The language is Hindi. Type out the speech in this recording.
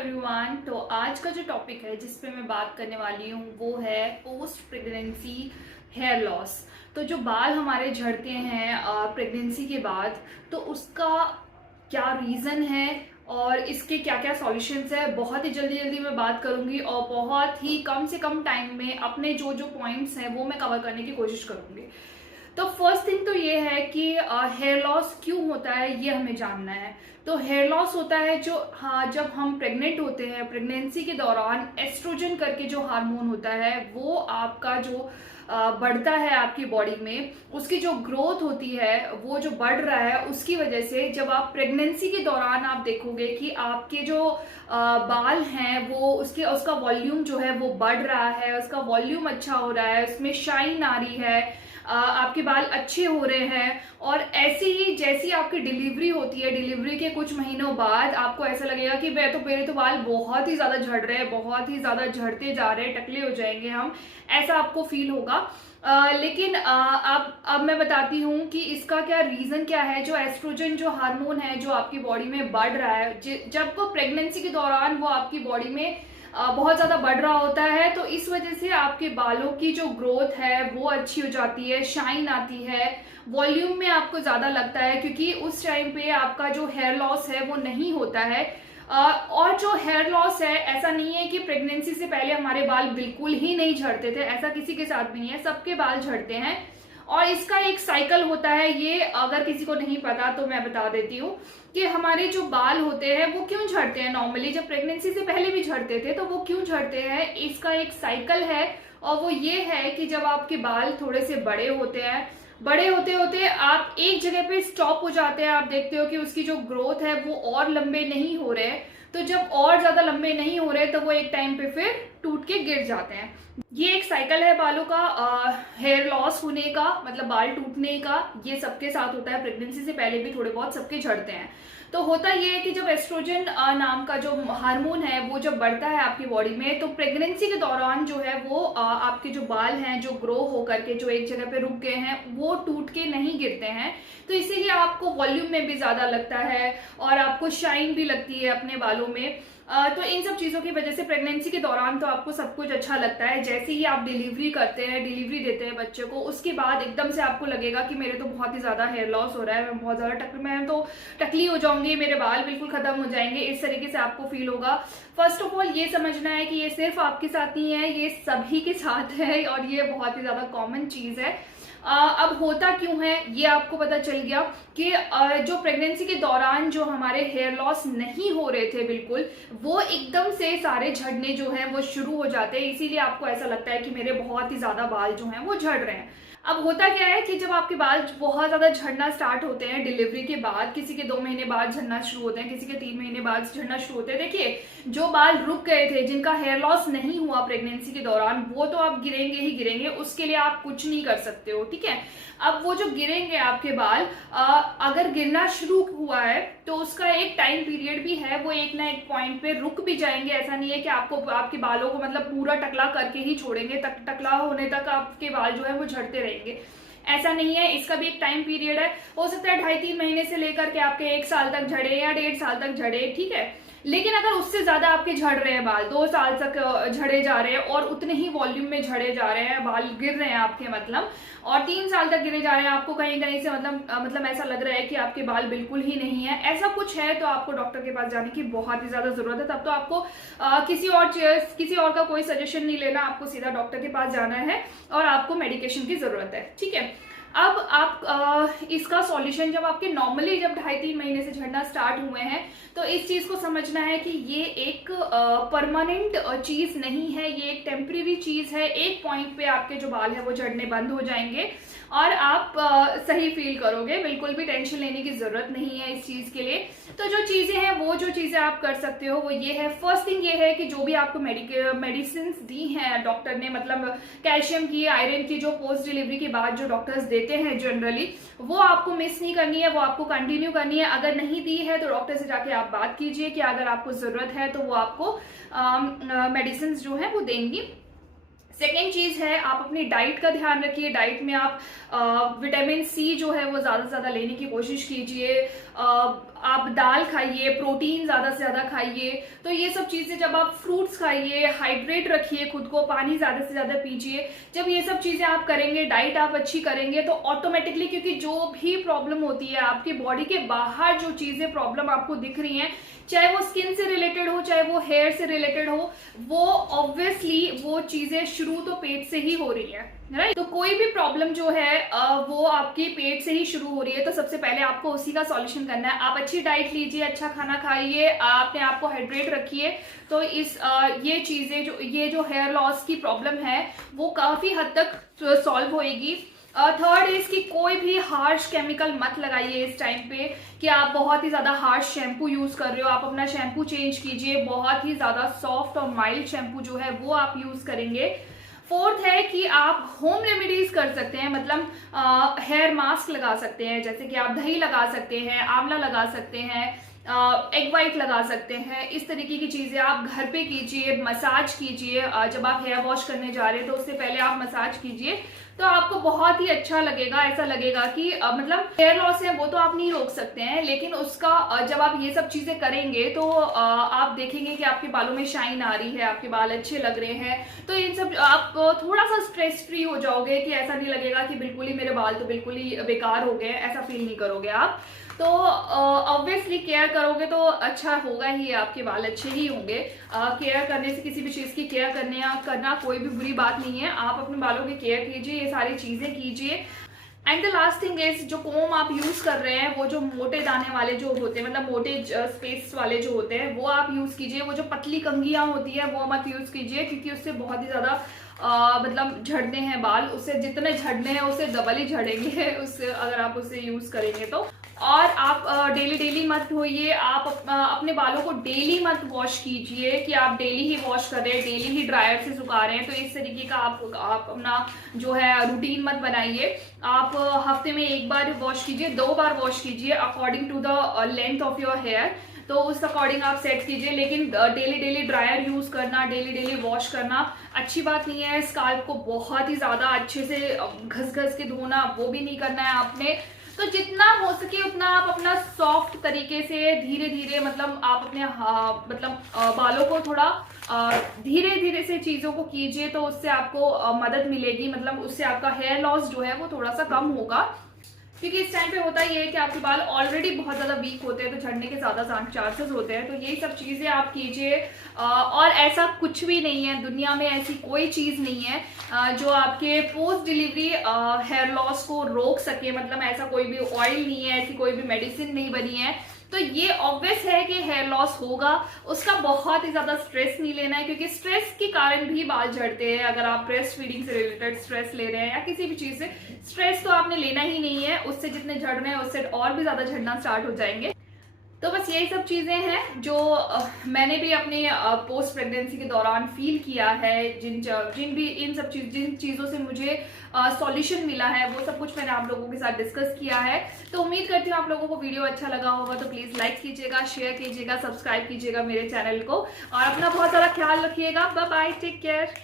एवरीवन। तो आज का जो टॉपिक है जिस पे मैं बात करने वाली हूँ वो है पोस्ट प्रेगनेंसी हेयर लॉस। तो जो बाल हमारे झड़ते हैं प्रेगनेंसी के बाद, तो उसका क्या रीज़न है और इसके क्या क्या सॉल्यूशंस है, बहुत ही जल्दी जल्दी मैं बात करूंगी और बहुत ही कम से कम टाइम में अपने जो जो पॉइंट्स हैं वो मैं कवर करने की कोशिश करूंगी। तो फर्स्ट थिंग तो ये है कि हेयर लॉस क्यों होता है ये हमें जानना है। तो हेयर लॉस होता है जो जब हम प्रेग्नेंट होते हैं, प्रेगनेंसी के दौरान एस्ट्रोजन करके जो हार्मोन होता है वो आपका जो बढ़ता है आपकी बॉडी में, उसकी जो ग्रोथ होती है वो जो बढ़ रहा है उसकी वजह से जब आप प्रेगनेंसी के दौरान आप देखोगे कि आपके जो बाल हैं वो उसका वॉल्यूम जो है वो बढ़ रहा है, उसका वॉल्यूम अच्छा हो रहा है, उसमें शाइन आ रही है, आपके बाल अच्छे हो रहे हैं। और ऐसे ही जैसी आपकी डिलीवरी होती है, डिलीवरी के कुछ महीनों बाद आपको ऐसा लगेगा कि मेरे तो बाल बहुत ही ज्यादा झड़ रहे हैं, बहुत ही ज्यादा झड़ते जा रहे हैं, टकले हो जाएंगे हम, ऐसा आपको फील होगा। लेकिन अब मैं बताती हूँ कि इसका क्या रीजन क्या है। जो एस्ट्रोजन जो हार्मोन है जो आपकी बॉडी में बढ़ रहा है, जब वो प्रेगनेंसी के दौरान वो आपकी बॉडी में बहुत ज्यादा बढ़ रहा होता है, तो इस वजह से आपके बालों की जो ग्रोथ है वो अच्छी हो जाती है, शाइन आती है, वॉल्यूम में आपको ज्यादा लगता है, क्योंकि उस टाइम पे आपका जो हेयर लॉस है वो नहीं होता है। और जो हेयर लॉस है, ऐसा नहीं है कि प्रेगनेंसी से पहले हमारे बाल बिल्कुल ही नहीं झड़ते थे, ऐसा किसी के साथ नहीं है, सबके बाल झड़ते हैं। और इसका एक साइकिल होता है, ये अगर किसी को नहीं पता तो मैं बता देती हूँ कि हमारे जो बाल होते हैं वो क्यों झड़ते हैं। नॉर्मली जब प्रेगनेंसी से पहले भी झड़ते थे, तो वो क्यों झड़ते हैं, इसका एक साइकिल है। और वो ये है कि जब आपके बाल थोड़े से बड़े होते हैं, बड़े होते होते आप एक जगह पे स्टॉप हो जाते हैं, आप देखते हो कि उसकी जो ग्रोथ है वो और लंबे नहीं हो रहे, तो जब और ज्यादा लंबे नहीं हो रहे तो वो एक टाइम पे फिर टूट के गिर जाते हैं। ये एक साइकिल है बालों का, हेयर लॉस होने का, मतलब बाल टूटने का। ये सबके साथ होता है, प्रेगनेंसी से पहले भी थोड़े बहुत सबके झड़ते हैं। तो होता ये है कि जब एस्ट्रोजन नाम का जो हार्मोन है वो जब बढ़ता है आपकी बॉडी में, तो प्रेगनेंसी के दौरान जो है वो आपके जो बाल हैं जो ग्रो होकर के जो एक जगह पे रुक गए हैं वो टूट के नहीं गिरते हैं। तो इसीलिए आपको वॉल्यूम में भी ज्यादा लगता है और आपको शाइन भी लगती है अपने बालों में। तो इन सब चीज़ों की वजह से प्रेगनेंसी के दौरान तो आपको सब कुछ अच्छा लगता है। जैसे ही आप डिलीवरी करते हैं, डिलीवरी देते हैं बच्चे को, उसके बाद एकदम से आपको लगेगा कि मेरे तो बहुत ही ज़्यादा हेयर लॉस हो रहा है, मैं बहुत ज़्यादा मैं तो टकली हो जाऊंगी, मेरे बाल बिल्कुल खत्म हो जाएंगे, इस तरीके से आपको फील होगा। फर्स्ट ऑफ ऑल ये समझना है कि ये सिर्फ आपके साथ नहीं है, ये सभी के साथ है और ये बहुत ही ज़्यादा कॉमन चीज़ है। अब होता क्यों है ये आपको पता चल गया कि जो प्रेगनेंसी के दौरान जो हमारे हेयर लॉस नहीं हो रहे थे बिल्कुल, वो एकदम से सारे झड़ने जो हैं वो शुरू हो जाते हैं। इसीलिए आपको ऐसा लगता है कि मेरे बहुत ही ज्यादा बाल जो हैं वो झड़ रहे हैं। अब होता क्या है कि जब आपके बाल बहुत ज्यादा झड़ना स्टार्ट होते हैं डिलीवरी के बाद, किसी के 2 महीने बाद झड़ना शुरू होते हैं, किसी के 3 महीने बाद झड़ना शुरू होते हैं। देखिए, जो बाल रुक गए थे, जिनका हेयर लॉस नहीं हुआ प्रेगनेंसी के दौरान, वो तो आप गिरेंगे ही गिरेंगे, उसके लिए आप कुछ नहीं कर सकते हो, ठीक है। अब वो जो गिरेंगे आपके बाल, अगर गिरना शुरू हुआ है तो उसका एक टाइम पीरियड भी है, वो एक ना एक पॉइंट पे रुक भी जाएंगे। ऐसा नहीं है कि आपको आपके बालों को मतलब पूरा टकला करके ही छोड़ेंगे, टकला होने तक आपके बाल जो है वो झड़ते रहेंगे, ऐसा नहीं है। इसका भी एक टाइम पीरियड है, हो सकता है 2.5-3 महीने से लेकर के आपके 1 साल तक झड़े या 1.5 साल तक झड़े, ठीक है। लेकिन अगर उससे ज्यादा आपके झड़ रहे हैं बाल, 2 साल तक झड़े जा रहे हैं और उतने ही वॉल्यूम में झड़े जा रहे हैं, बाल गिर रहे हैं आपके मतलब, और 3 साल तक गिरे जा रहे हैं, आपको कहीं कहीं से मतलब ऐसा लग रहा है कि आपके बाल बिल्कुल ही नहीं है, ऐसा कुछ है, तो आपको डॉक्टर के पास जाने की बहुत ही ज्यादा जरूरत है। तब तो आपको किसी और का कोई सजेशन नहीं लेना, आपको सीधा डॉक्टर के पास जाना है और आपको मेडिकेशन की जरूरत है, ठीक है। अब आप इसका सॉल्यूशन, जब आपके नॉर्मली जब 2.5-3 महीने से झड़ना स्टार्ट हुए हैं, तो इस चीज को समझना है कि ये एक परमानेंट चीज नहीं है, ये एक टेम्परेरी चीज है। एक पॉइंट पे आपके जो बाल है वो झड़ने बंद हो जाएंगे और आप सही फील करोगे, बिल्कुल भी टेंशन लेने की जरूरत नहीं है इस चीज के लिए। तो जो चीजें हैं, वो जो चीजें आप कर सकते हो वो ये है, फर्स्ट थिंग ये है कि जो भी आपको मेडिसिन दी हैं डॉक्टर ने, मतलब कैल्शियम की, आयरन की, जो पोस्ट डिलीवरी के बाद जो डॉक्टर्स देते हैं जनरली, वो आपको मिस नहीं करनी है, वो आपको कंटिन्यू करनी है। अगर नहीं दी है तो डॉक्टर से जाके आप बात कीजिए कि अगर आपको जरूरत है तो वो आपको मेडिसिन जो है वो देंगी। सेकेंड चीज है, आप अपनी डाइट का ध्यान रखिए। डाइट में आप विटामिन सी जो है वो ज्यादा से ज्यादा लेने की कोशिश कीजिए। आप दाल खाइए, प्रोटीन ज्यादा से ज्यादा खाइए। तो ये सब चीजें, जब आप फ्रूट्स खाइए, हाइड्रेट रखिए खुद को, पानी ज्यादा से ज्यादा पीजिए, जब ये सब चीजें आप करेंगे, डाइट आप अच्छी करेंगे, तो ऑटोमेटिकली, क्योंकि जो भी प्रॉब्लम होती है आपकी बॉडी के बाहर, जो चीजें प्रॉब्लम आपको दिख रही हैं, चाहे वो स्किन से रिलेटेड हो, चाहे वो हेयर से रिलेटेड हो, वो ऑब्वियसली वो चीजें शुरू तो पेट से ही हो रही है, राइट। तो कोई भी प्रॉब्लम जो है वो आपकी पेट से ही शुरू हो रही है। तो सबसे पहले आपको उसी का सॉल्यूशन करना है। आप अच्छी डाइट लीजिए, अच्छा खाना खाइए, अपने आप को हाइड्रेट रखिए, तो ये चीजें, ये जो हेयर लॉस की प्रॉब्लम है वो काफी हद तक सॉल्व होएगी। थर्ड इज कि कोई भी हार्श केमिकल मत लगाइए इस टाइम पे, कि आप बहुत ही ज्यादा हार्श शैम्पू यूज कर रहे हो, आप अपना शैम्पू चेंज कीजिए, बहुत ही ज्यादा सॉफ्ट और माइल्ड शैम्पू जो है वो आप यूज करेंगे। फोर्थ है कि आप होम रेमेडीज कर सकते हैं, मतलब हेयर मास्क लगा सकते हैं, जैसे कि आप दही लगा सकते हैं, आंवला लगा सकते हैं, एग वाइट लगा सकते हैं। इस तरीके की चीजें आप घर पे कीजिए, मसाज कीजिए। जब आप हेयर वॉश करने जा रहे हैं तो उससे पहले आप मसाज कीजिए, तो आपको बहुत ही अच्छा लगेगा। ऐसा लगेगा कि मतलब हेयर लॉस है वो तो आप नहीं रोक सकते हैं, लेकिन उसका जब आप ये सब चीजें करेंगे तो आप देखेंगे कि आपके बालों में शाइन आ रही है, आपके बाल अच्छे लग रहे हैं। तो इन सब आप थोड़ा सा स्ट्रेस फ्री हो जाओगे, कि ऐसा नहीं लगेगा कि बिल्कुल ही मेरे बाल तो बिल्कुल ही बेकार हो गए, ऐसा फील नहीं करोगे आप। तो ऑब्वियसली केयर करोगे तो अच्छा होगा ही, आपके बाल अच्छे ही होंगे। केयर करने से, किसी भी चीज की केयर करना कोई भी बुरी बात नहीं है। आप अपने बालों की केयर कीजिए, ये सारी चीजें कीजिए। And the last thing is, जो कोम आप यूज कर रहे हैं, वो जो मोटे दाने वाले जो होते हैं, मतलब मोटे स्पेस वाले जो होते हैं, वो आप यूज कीजिए। वो जो पतली कंघियां होती है वो मत यूज कीजिए, क्योंकि उससे बहुत ही ज्यादा मतलब झड़ने हैं बाल, उससे जितने झड़ने हैं उससे डबल ही झड़ेंगे उससे, अगर आप उसे यूज करेंगे तो। और आप डेली मत धोइए, आप अपने बालों को डेली मत वॉश कीजिए, कि आप डेली ही वॉश कर रहे हैं, डेली ही ड्रायर से सुखा रहे हैं। तो इस तरीके का आप अपना जो है रूटीन मत बनाइए। आप हफ्ते में एक बार वॉश कीजिए, 2 बार वॉश कीजिए, according to the length of your hair. तो उस अकॉर्डिंग आप सेट कीजिए, लेकिन डेली ड्रायर यूज करना, डेली वॉश करना अच्छी बात नहीं है। स्काल्प को बहुत ही ज्यादा अच्छे से घस के धोना, वो भी नहीं करना है आपने। तो जितना हो सके उतना आप अपना सॉफ्ट तरीके से धीरे धीरे, मतलब आप अपने बालों को थोड़ा धीरे धीरे से चीजों को कीजिए, तो उससे आपको मदद मिलेगी। मतलब उससे आपका हेयर लॉस जो है वो थोड़ा सा कम होगा, क्योंकि इस टाइम पे होता ही है कि आपके बाल ऑलरेडी बहुत ज्यादा वीक होते हैं, तो झड़ने के ज्यादा चांसेस होते हैं। तो यही सब चीजें आप कीजिए। और ऐसा कुछ भी नहीं है दुनिया में, ऐसी कोई चीज नहीं है जो आपके पोस्ट डिलीवरी हेयर लॉस को रोक सके। मतलब ऐसा कोई भी ऑयल नहीं है, ऐसी कोई भी मेडिसिन नहीं बनी है। तो ये ऑब्वियस है कि हेयर लॉस होगा, उसका बहुत ही ज्यादा स्ट्रेस नहीं लेना है, क्योंकि स्ट्रेस के कारण भी बाल झड़ते हैं। अगर आप ब्रेस्ट फीडिंग से रिलेटेड स्ट्रेस ले रहे हैं या किसी भी चीज से स्ट्रेस, तो आपने लेना ही नहीं है। उससे जितने झड़ रहे हैं उससे और भी ज्यादा झड़ना स्टार्ट हो जाएंगे। तो बस यही सब चीजें हैं जो मैंने भी अपने पोस्ट प्रेगनेंसी के दौरान फील किया है। जिन चीजों से मुझे सॉल्यूशन मिला है, वो सब कुछ मैंने आप लोगों के साथ डिस्कस किया है। तो उम्मीद करती हूँ आप लोगों को वीडियो अच्छा लगा होगा। तो प्लीज लाइक कीजिएगा, शेयर कीजिएगा, सब्सक्राइब कीजिएगा मेरे चैनल को, और अपना बहुत सारा ख्याल रखिएगा। Bye bye, take care.